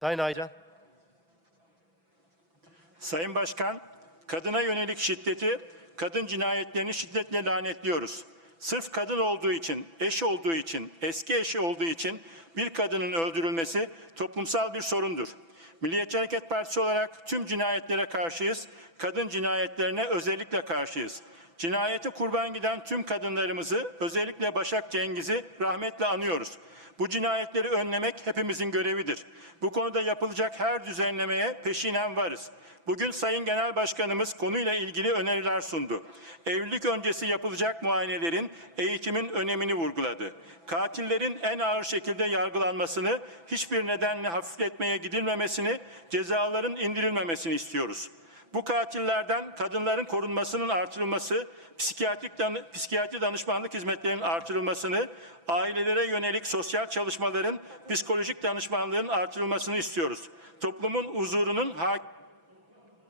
Sayın Aycan. Sayın Başkan, kadına yönelik şiddeti, kadın cinayetlerini şiddetle lanetliyoruz. Sırf kadın olduğu için, eş olduğu için, eski eşi olduğu için bir kadının öldürülmesi toplumsal bir sorundur. Milliyetçi Hareket Partisi olarak tüm cinayetlere karşıyız, kadın cinayetlerine özellikle karşıyız. Cinayeti kurban giden tüm kadınlarımızı, özellikle Başak Cengiz'i rahmetle anıyoruz. Bu cinayetleri önlemek hepimizin görevidir. Bu konuda yapılacak her düzenlemeye peşinen varız. Bugün Sayın Genel Başkanımız konuyla ilgili öneriler sundu. Evlilik öncesi yapılacak muayenelerin eğitimin önemini vurguladı. Katillerin en ağır şekilde yargılanmasını, hiçbir nedenle hafifletmeye gidilmemesini, cezaların indirilmemesini istiyoruz. Bu katillerden kadınların korunmasının artırılması, psikiyatrik dan psikiyatri danışmanlık hizmetlerinin artırılmasını, ailelere yönelik sosyal çalışmaların, psikolojik danışmanlığın artırılmasını istiyoruz. Toplumun huzurunun, hak-